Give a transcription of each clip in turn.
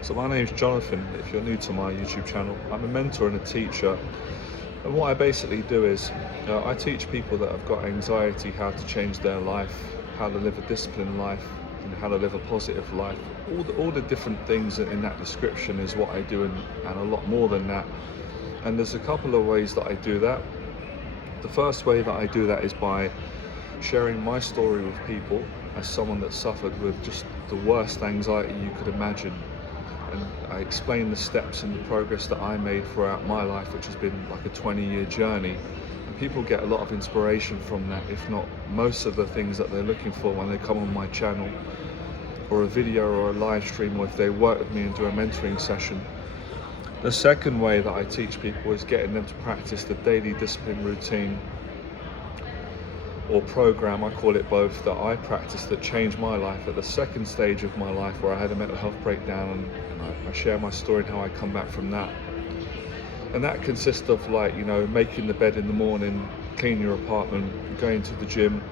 So my name's Jonathan, if you're new to my YouTube channel. I'm a mentor and a teacher. And what I basically do is, I teach people that have got anxiety how to change their life, how to live a disciplined life, and how to live a positive life. All the different things in that description is what I do, and a lot more than that. And there's a couple of ways that I do that. The first way that I do that is by sharing my story with people as someone that suffered with just the worst anxiety you could imagine. And I explain the steps and the progress that I made throughout my life, which has been like a 20-year journey. And people get a lot of inspiration from that, if not most of the things that they're looking for when they come on my channel, or a video or a live stream, or if they work with me and do a mentoring session. The second way that I teach people is getting them to practice the daily discipline routine or program, I call it both, that I practiced that changed my life at the second stage of my life, where I had a mental health breakdown, and I share my story and how I come back from that. And that consists of, like, making the bed in the morning, cleaning your apartment, going to the gym,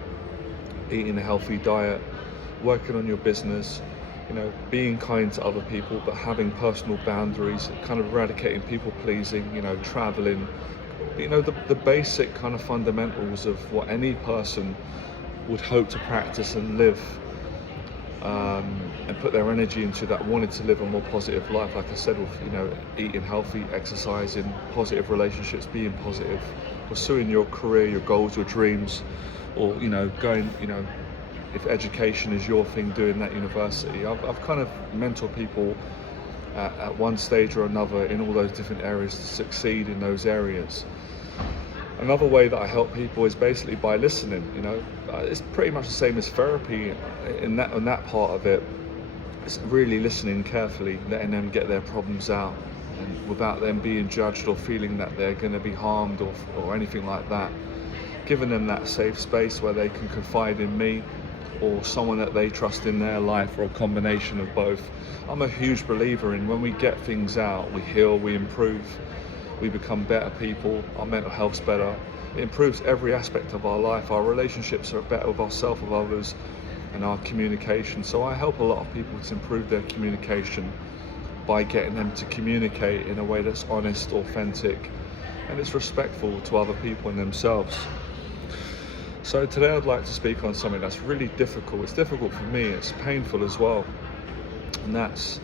eating a healthy diet, working on your business, being kind to other people, but having personal boundaries, kind of eradicating people pleasing, traveling, the basic kind of fundamentals of what any person would hope to practice and live, and put their energy into, that wanted to live a more positive life. Like I said, with eating healthy, exercising, positive relationships, being positive, pursuing your career, your goals, your dreams, or going, if education is your thing, doing that university. I've kind of mentored people at one stage or another in all those different areas to succeed in those areas. Another way that I help people is basically by listening. It's pretty much the same as therapy in that part of it. It's really listening carefully, letting them get their problems out, and without them being judged or feeling that they're going to be harmed or anything like that. Giving them that safe space where they can confide in me or someone that they trust in their life, or a combination of both. I'm a huge believer in, when we get things out, we heal, we improve, we become better people, our mental health's better. It improves every aspect of our life. Our relationships are better with ourselves, with others, and our communication. So I help a lot of people to improve their communication by getting them to communicate in a way that's honest, authentic, and it's respectful to other people and themselves. So today I'd like to speak on something that's really difficult. It's difficult for me, it's painful as well. And that's,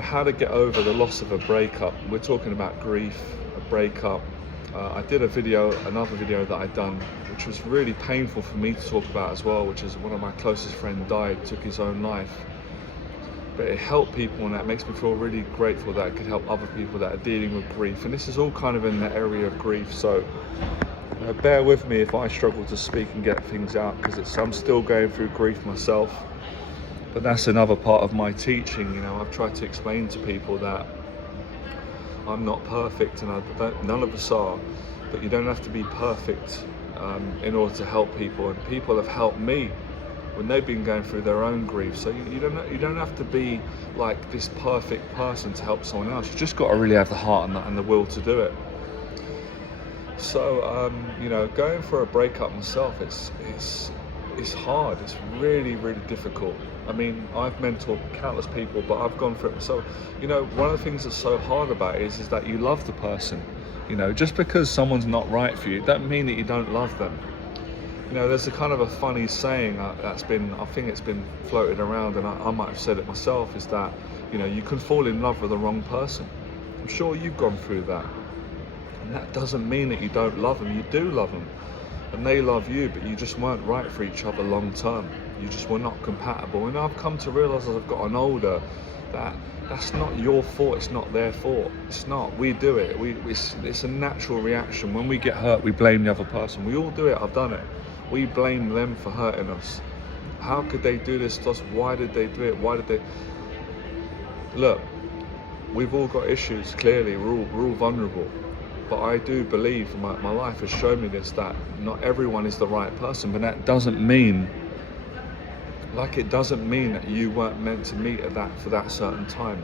how to get over the loss of a breakup. We're talking about grief, a breakup. I did another video that I'd done, which was really painful for me to talk about as well, which is one of my closest friends died, took his own life. But it helped people, and that makes me feel really grateful that it could help other people that are dealing with grief. And this is all kind of in the area of grief. So bear with me if I struggle to speak and get things out, because I'm still going through grief myself. But that's another part of my teaching. I've tried to explain to people that I'm not perfect, and none of us are, but you don't have to be perfect in order to help people. And people have helped me when they've been going through their own grief. So you don't have to be like this perfect person to help someone else. You just got to really have the heart and the will to do it. So going for a breakup myself, it's hard. It's really, really difficult. I mean, I've mentored countless people, but I've gone through it myself. One of the things that's so hard about it is that you love the person. Just because someone's not right for you, doesn't mean that you don't love them. There's a kind of a funny saying I think it's been floated around, and I might have said it myself, is that, you can fall in love with the wrong person. I'm sure you've gone through that. And that doesn't mean that you don't love them. You do love them, and they love you, but you just weren't right for each other long term. You just were not compatible. And I've come to realise as I've gotten older that that's not your fault, it's not their fault. It's not. We do it. It's a natural reaction. When we get hurt, we blame the other person. We all do it. I've done it. We blame them for hurting us. How could they do this to us? Why did they do it? Why did they... Look, we've all got issues, clearly. We're all vulnerable. But I do believe, my life has shown me this, that not everyone is the right person. But that doesn't mean, it doesn't mean that you weren't meant to meet for that certain time.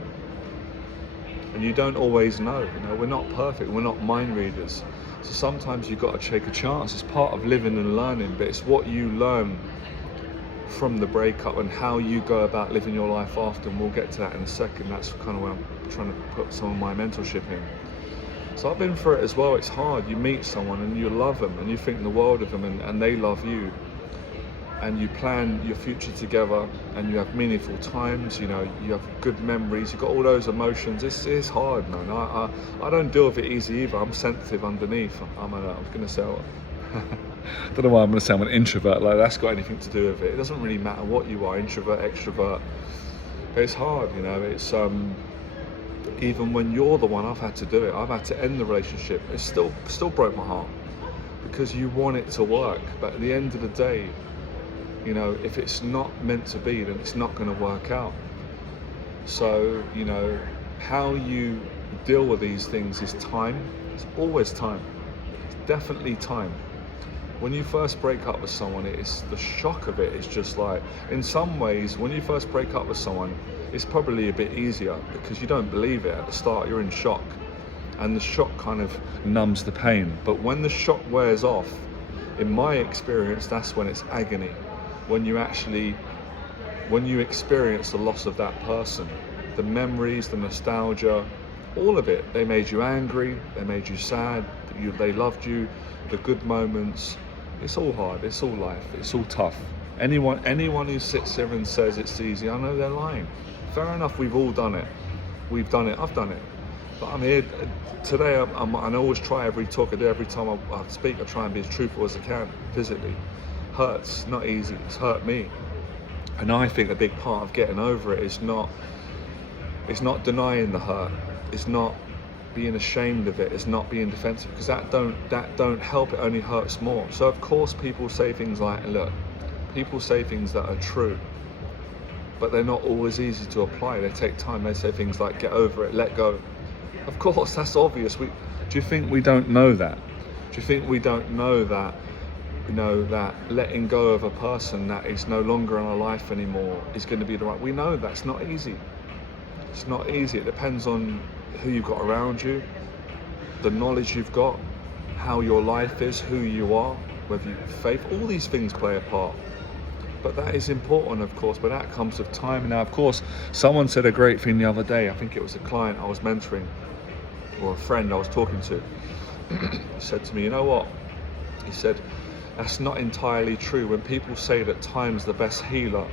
And you don't always know. We're not perfect. We're not mind readers. So sometimes you've got to take a chance. It's part of living and learning. But it's what you learn from the breakup and how you go about living your life after, and we'll get to that in a second. That's kind of where I'm trying to put some of my mentorship in. So I've been through it as well. It's hard. You meet someone and you love them and you think the world of them, and they love you, and you plan your future together and you have meaningful times, you know, you have good memories, you've got all those emotions. It's hard, man. I don't deal with it easy either. I'm sensitive underneath. I was going to say, I don't know why I'm going to say I'm an introvert, like that's got anything to do with it. It doesn't really matter what you are, introvert, extrovert. But it's hard, you know. It's even when you're the one, I've had to do it. I've had to end the relationship. It still broke my heart because you want it to work. But at the end of the day, you know, if it's not meant to be, then it's not going to work out. So, you know, how you deal with these things is time. It's always time. It's definitely time. When you first break up with someone, it's the shock of it is just like, in some ways, when you first break up with someone, it's probably a bit easier because you don't believe it at the start. You're in shock, and the shock kind of numbs the pain. But when the shock wears off, in my experience, that's when it's agony. When you experience the loss of that person, the memories, the nostalgia, all of it. They made you angry, they made you sad, they loved you, the good moments. It's all hard, it's all life, it's all tough. Anyone who sits there and says it's easy, I know they're lying. Fair enough, we've all done it. We've done it, I've done it. But I'm here today, I always try every talk I do, every time I speak, I try and be as truthful as I can, physically. Hurts, not easy, it's hurt me. And I think a big part of getting over it is not denying the hurt, it's not being ashamed of it, it's not being defensive, because that don't help, it only hurts more. So of course people say things like, look, people say things that are true, but they're not always easy to apply. They take time. They say things like, get over it, let go. Of course, that's obvious. Do you think we don't know that? Do you think we don't know that, you know, that letting go of a person that is no longer in our life anymore is going to be the right? We know that's not easy. It's not easy. It depends on who you've got around you, the knowledge you've got, how your life is, who you are, whether you have faith. All these things play a part. But that is important, of course, but that comes with time. Now, of course, someone said a great thing the other day. I think it was a client I was mentoring or a friend I was talking to. He said to me, you know what? He said, that's not entirely true. When people say that time's the best healer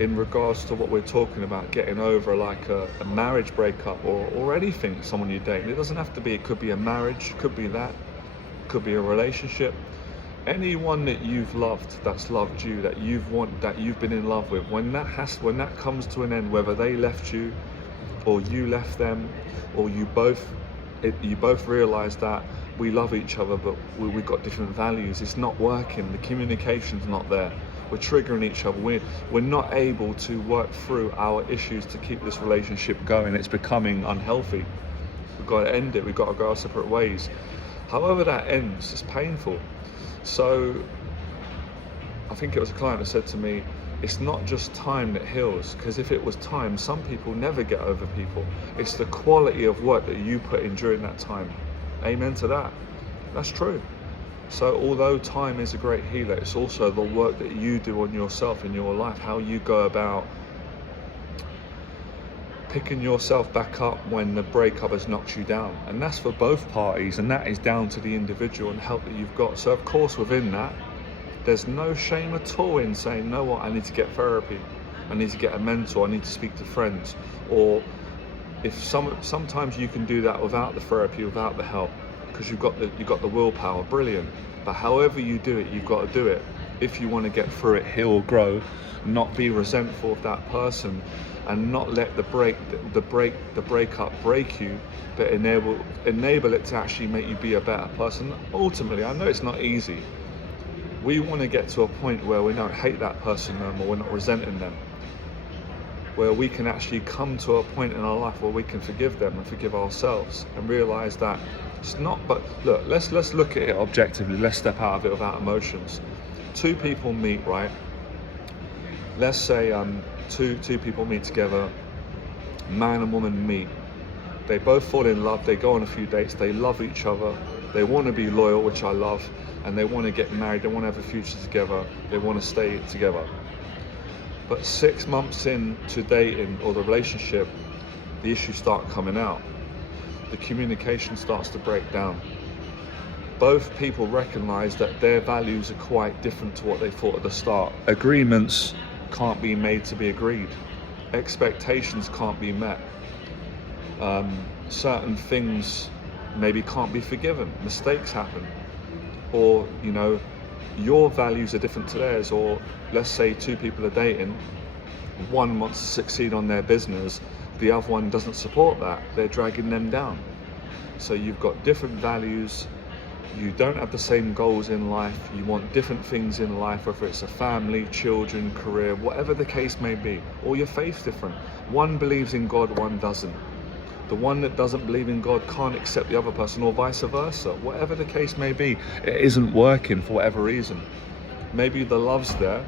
in regards to what we're talking about, getting over like a marriage breakup or anything, someone you date. It doesn't have to be, it could be a marriage, could be that, could be a relationship. Anyone that you've loved, that's loved you, that you've been in love with, when that comes to an end, whether they left you or you left them, or you both realize that we love each other, but we've got different values. It's not working. The communication's not there. We're triggering each other. We're not able to work through our issues to keep this relationship going. It's becoming unhealthy. We've got to end it. We've got to go our separate ways. However that ends, it's painful. So I think it was a client that said to me, it's not just time that heals, because if it was time, some people never get over people. It's the quality of work that you put in during that time. Amen to that. That's true. So although time is a great healer, it's also the work that you do on yourself in your life, how you go about picking yourself back up when the breakup has knocked you down. And that's for both parties, and that is down to the individual and help that you've got. So of course within that, there's no shame at all in saying, know what, I need to get therapy, I need to get a mentor, I need to speak to friends. Or if sometimes you can do that without the therapy, without the help, because you've got the willpower, brilliant. But however you do it, you've got to do it. If you want to get through it, heal, grow, not be resentful of that person, and not let the breakup break you, but enable it to actually make you be a better person. Ultimately, I know it's not easy. We want to get to a point where we don't hate that person no more, we're not resenting them, where we can actually come to a point in our life where we can forgive them and forgive ourselves and realize that it's not. But look, let's look at it objectively. Let's step out of it without emotions. Two people meet, right? Let's say two people meet together, man and woman meet. They both fall in love, they go on a few dates, they love each other, they want to be loyal, which I love, and they want to get married, they want to have a future together, they want to stay together. But 6 months into dating or the relationship, the issues start coming out. The communication starts to break down. Both people recognize that their values are quite different to what they thought at the start. Agreements can't be made to be agreed. Expectations can't be met. Certain things maybe can't be forgiven. Mistakes happen. Or, your values are different to theirs. Or let's say two people are dating. One wants to succeed on their business. The other one doesn't support that. They're dragging them down. So you've got different values. You don't have the same goals in life. You want different things in life, whether it's a family, children, career, whatever the case may be. Or your faith's different. One believes in God, one doesn't. The one that doesn't believe in God can't accept the other person, or vice versa. Whatever the case may be, it isn't working for whatever reason. Maybe the love's there,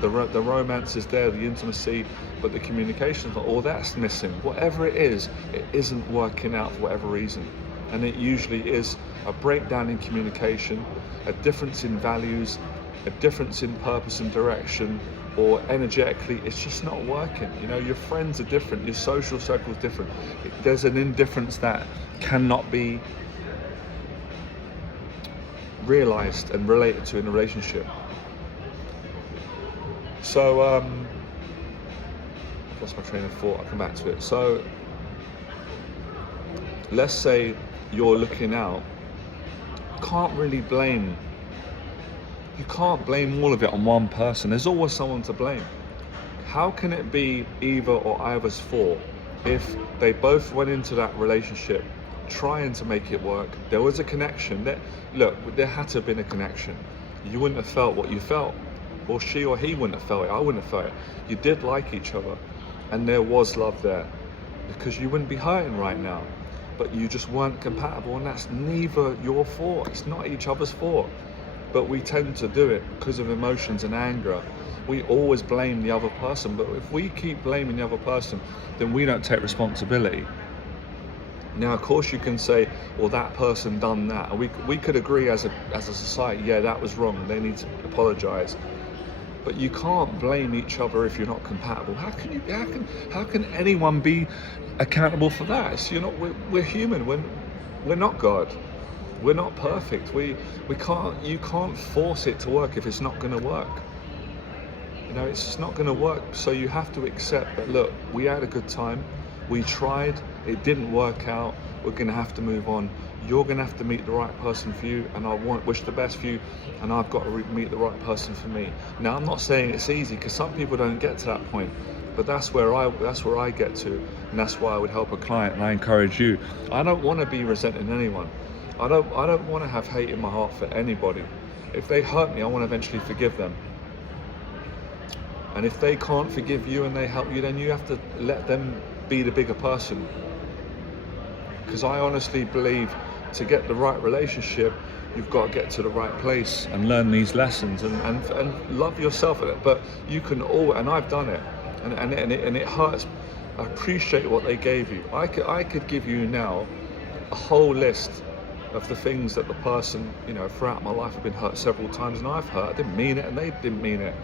the romance is there, the intimacy, but the communication's not, or that's missing. Whatever it isn't working out for whatever reason. And it usually is a breakdown in communication, a difference in values, a difference in purpose and direction, or energetically, it's just not working. Your friends are different, your social circle is different. There's an indifference that cannot be realized and related to in a relationship. So, I've lost my train of thought, I'll come back to it. So, let's say you're looking out, you can't blame all of it on one person. There's always someone to blame. How can it be either or either's fault if they both went into that relationship trying to make it work? There was a connection. There had to have been a connection. You wouldn't have felt what you felt, or she or he wouldn't have felt it. I wouldn't have felt it. You did like each other, and there was love there, because you wouldn't be hurting right now. But you just weren't compatible, and that's neither your fault. It's not each other's fault. But we tend to do it because of emotions and anger. We always blame the other person, but if we keep blaming the other person, then we don't take responsibility. Now, of course, you can say, well, that person done that. And we could agree as a society, yeah, that was wrong. They need to apologize. But you can't blame each other if you're not compatible. How can anyone be accountable for that? We're human. We're not God. We're not perfect. You can't force it to work if it's not going to work. It's just not going to work. So you have to accept that, look, we had a good time. We tried. It didn't work out. We're going to have to move on. You're going to have to meet the right person for you, and I wish the best for you, and I've got to meet the right person for me. Now, I'm not saying it's easy, because some people don't get to that point, but that's where I get to, and that's why I would help a client, and I encourage you. I don't want to be resenting anyone. I don't want to have hate in my heart for anybody. If they hurt me, I want to eventually forgive them. And if they can't forgive you and they help you, then you have to let them be the bigger person. Because I honestly believe to get the right relationship, you've got to get to the right place and learn these lessons and love yourself at it. But you can and I've done it, and it hurts. I appreciate what they gave you. I could give you now a whole list of the things that the person, throughout my life, I've been hurt several times, and I've hurt. I didn't mean it, and they didn't mean it.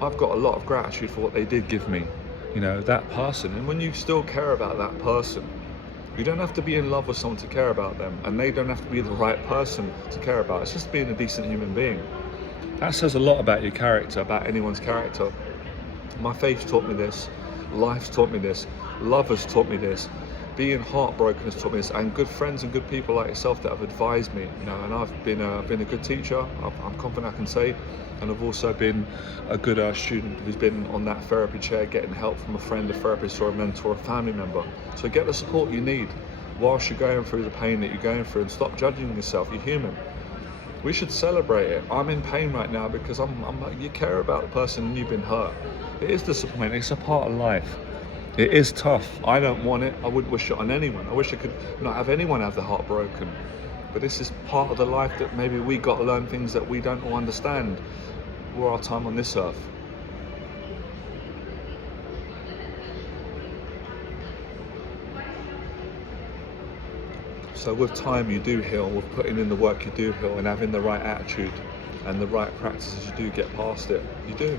I've got a lot of gratitude for what they did give me, that person. And when you still care about that person, you don't have to be in love with someone to care about them, and they don't have to be the right person to care about. It's just being a decent human being. That says a lot about your character, about anyone's character. My faith taught me this. Life's taught me this. Love has taught me this. Being heartbroken has taught me this, and good friends and good people like yourself that have advised me, and I've been a good teacher. I'm confident I can say, and I've also been a good student who's been on that therapy chair, getting help from a friend, a therapist, or a mentor, a family member. So get the support you need whilst you're going through the pain that you're going through, and stop judging yourself. You're human. We should celebrate it. I'm in pain right now because you care about the person and you've been hurt. It is disappointing. It's a part of life. It is tough. I don't want it. I wouldn't wish it on anyone. I wish I could not have anyone have their heart broken. But this is part of the life that maybe we got to learn things that we don't all understand for our time on this earth. So with time you do heal, with putting in the work you do heal, and having the right attitude and the right practices, you do get past it. You do.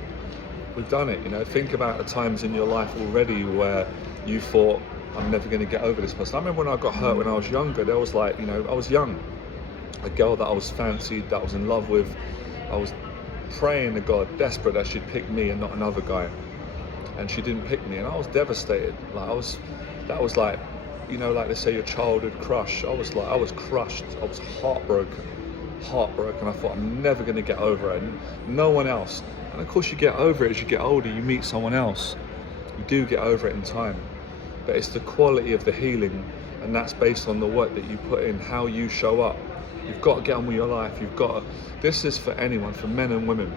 We've done it, you know. Think about the times in your life already where you thought, I'm never going to get over this person. I remember when I got hurt when I was younger, there was like, you know, I was young. A girl that I was fancied, that I was in love with, I was praying to God, desperate that she'd pick me and not another guy. And she didn't pick me, and I was devastated. That was like, you know, like they say your childhood crush. I was crushed. I was heartbroken. I thought, I'm never going to get over it. And no one else. And of course you get over it as you get older, you meet someone else. You do get over it in time. But it's the quality of the healing, and that's based on the work that you put in, how you show up. You've got to get on with your life. This is for anyone, for men and women.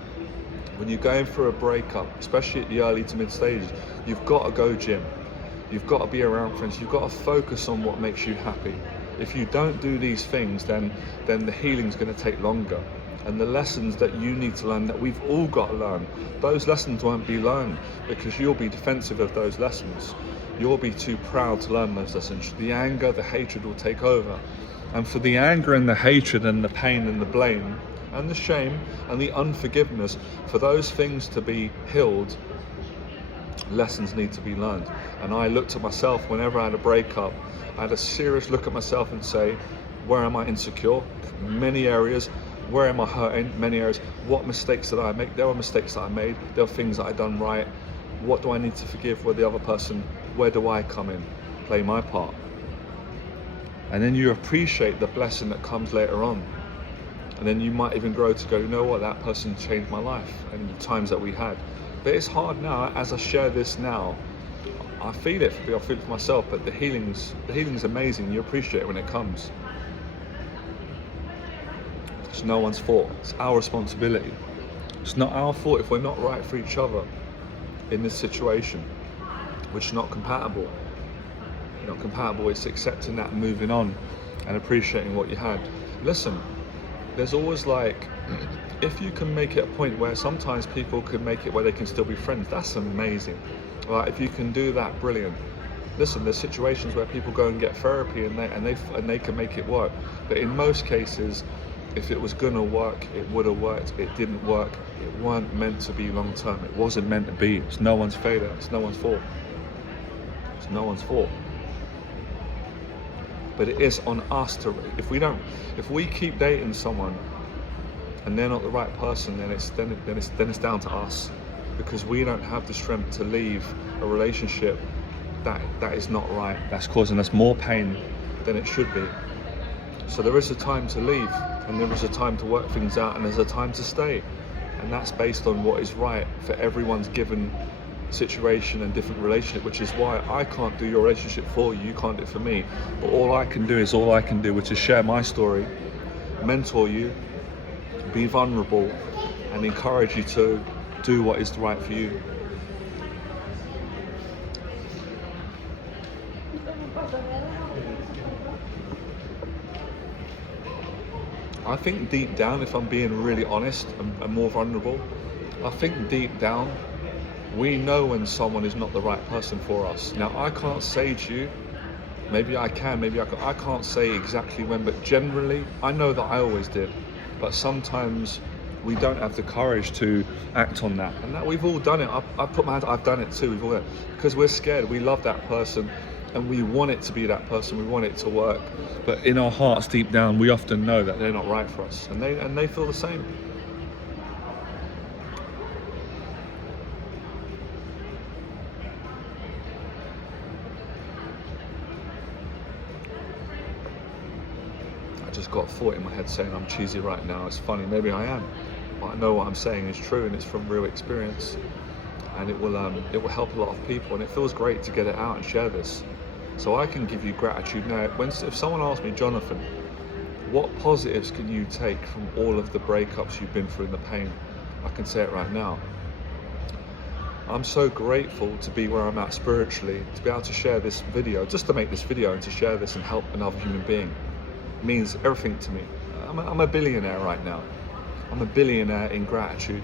When you're going through a breakup, especially at the early to mid stages, you've got to go gym. You've got to be around friends. You've got to focus on what makes you happy. If you don't do these things, then the healing's going to take longer. And the lessons that you need to learn, that we've all got to learn, those lessons won't be learned because you'll be defensive of those lessons. You'll be too proud to learn those lessons. The anger, the hatred will take over. And for the anger and the hatred and the pain and the blame and the shame and the unforgiveness, for those things to be healed, lessons need to be learned. And I looked at myself whenever I had a breakup. I had a serious look at myself and say, where am I insecure? Many areas. Where am I hurting? Many areas. What mistakes did I make? There were mistakes that I made. There were things that I done right. What do I need to forgive with the other person? Where do I come in? Play my part. And then you appreciate the blessing that comes later on. And then you might even grow to go, you know what, that person changed my life and the times that we had. But it's hard now, as I share this now, I feel it for myself, but the healing's amazing. You appreciate it when it comes. It's no one's fault. It's our responsibility. It's not our fault if we're not right for each other in this situation, which is not compatible. Not compatible. It's accepting that and moving on and appreciating what you had. Listen, there's always like, if you can make it a point where sometimes people can make it where they can still be friends, that's amazing. Right? If you can do that, brilliant. Listen, there's situations where people go and get therapy and they can make it work. But in most cases, if it was gonna work, it would have worked. It didn't work. It weren't meant to be long term. It wasn't meant to be. It's no one's failure. It's no one's fault. It's no one's fault. But it is on us to, if we keep dating someone and they're not the right person, then it's down to us, because we don't have the strength to leave a relationship that is not right, that's causing us more pain than it should be. So there is a time to leave, and there is a time to work things out, and there's a time to stay, and that's based on what is right for everyone's given situation and different relationship, which is why I can't do your relationship for you, you can't do it for me, but all I can do, which is share my story, mentor you, be vulnerable, and encourage you to do what is right for you. I think deep down, if I'm being really honest and more vulnerable, I think deep down we know when someone is not the right person for us. Now, I can't say to you, maybe I can, I can't say exactly when, but generally, I know that I always did. But sometimes we don't have the courage to act on that. And that we've all done it. I've done it too, we've all done it. Because we're scared, we love that person, and we want it to be that person, we want it to work. But in our hearts, deep down, we often know that they're not right for us, and they feel the same. I just got a thought in my head saying I'm cheesy right now. It's funny, maybe I am, but I know what I'm saying is true, and it's from real experience, and it will help a lot of people, and it feels great to get it out and share this, so I can give you gratitude now. If someone asks me, Jonathan, what positives can you take from all of the breakups you've been through and the pain, I can say it right now. I'm so grateful to be where I'm at spiritually, to be able to share this video, just to make this video and to share this and help another human being. Means everything to me. I'm a billionaire right now. I'm a billionaire in gratitude,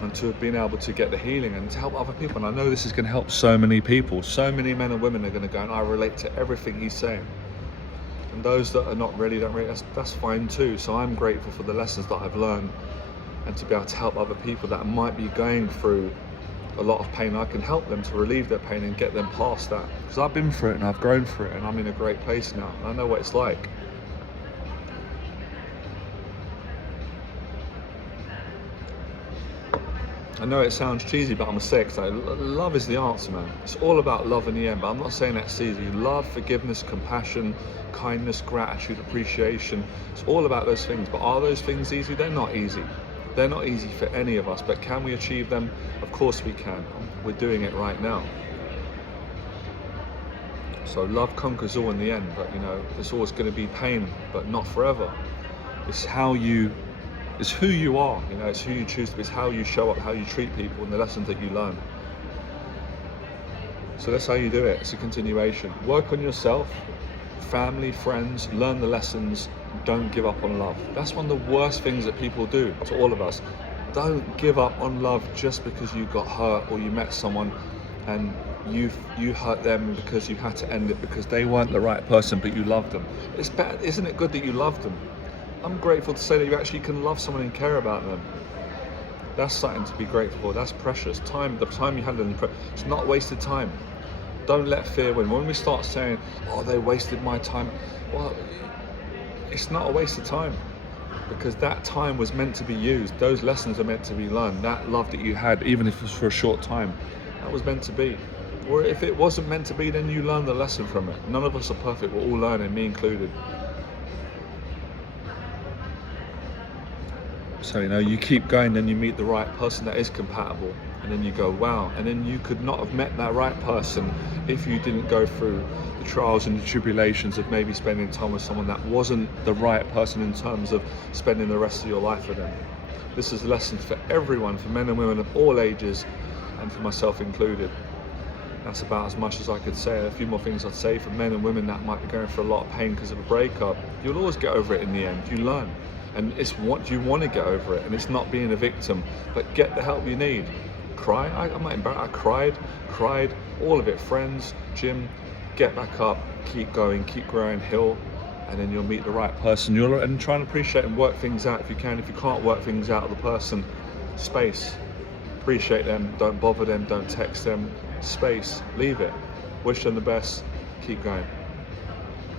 and to have been able to get the healing and to help other people. And I know this is going to help so many people. So many men and women are going to go, and I relate to everything he's saying. And those that are not ready, don't relate, that's fine too. So I'm grateful for the lessons that I've learned and to be able to help other people that might be going through a lot of pain. I can help them to relieve their pain and get them past that, because I've been through it and I've grown through it, and I'm in a great place now. I know what it's like. I know it sounds cheesy, but I'm gonna say it, 'cause love is the answer, man. It's all about love in the end, but I'm not saying that's easy. Love, forgiveness, compassion, kindness, gratitude, appreciation. It's all about those things, but are those things easy? They're not easy. They're not easy for any of us, but can we achieve them? Of course we can. We're doing it right now. So love conquers all in the end, but you know, there's always gonna be pain, but not forever. It's who you are, you know, it's who you choose to be, it's how you show up, how you treat people, and the lessons that you learn. So that's how you do it. It's a continuation. Work on yourself, family, friends, learn the lessons, don't give up on love. That's one of the worst things that people do to all of us. Don't give up on love just because you got hurt or you met someone and you hurt them because you had to end it because they weren't the right person, but you loved them. It's bad, isn't it good that you loved them? I'm grateful to say that you actually can love someone and care about them. That's something to be grateful for. That's precious. Time, the time you had in it's not wasted time. Don't let fear win. When we start saying, oh, they wasted my time, well, it's not a waste of time, because that time was meant to be used. Those lessons are meant to be learned. That love that you had, even if it was for a short time, that was meant to be. Or if it wasn't meant to be, then you learn the lesson from it. None of us are perfect. We're all learning, me included. So, you know, you keep going, then you meet the right person that is compatible, and then you go, wow. And then you could not have met that right person if you didn't go through the trials and the tribulations of maybe spending time with someone that wasn't the right person in terms of spending the rest of your life with them. This is a lesson for everyone, for men and women of all ages, and for myself included. That's about as much as I could say. A few more things I'd say for men and women that might be going through a lot of pain because of a breakup. You'll always get over it in the end. You learn. And it's what you want to get over it, and it's not being a victim, but get the help you need. Cry, I'm not embarrassed, I cried, all of it. Friends, gym, get back up, keep going, keep growing, heal, and then you'll meet the right person. And try and appreciate and work things out if you can. If you can't work things out with the person, space. Appreciate them, don't bother them, don't text them, space, leave it. Wish them the best, keep going.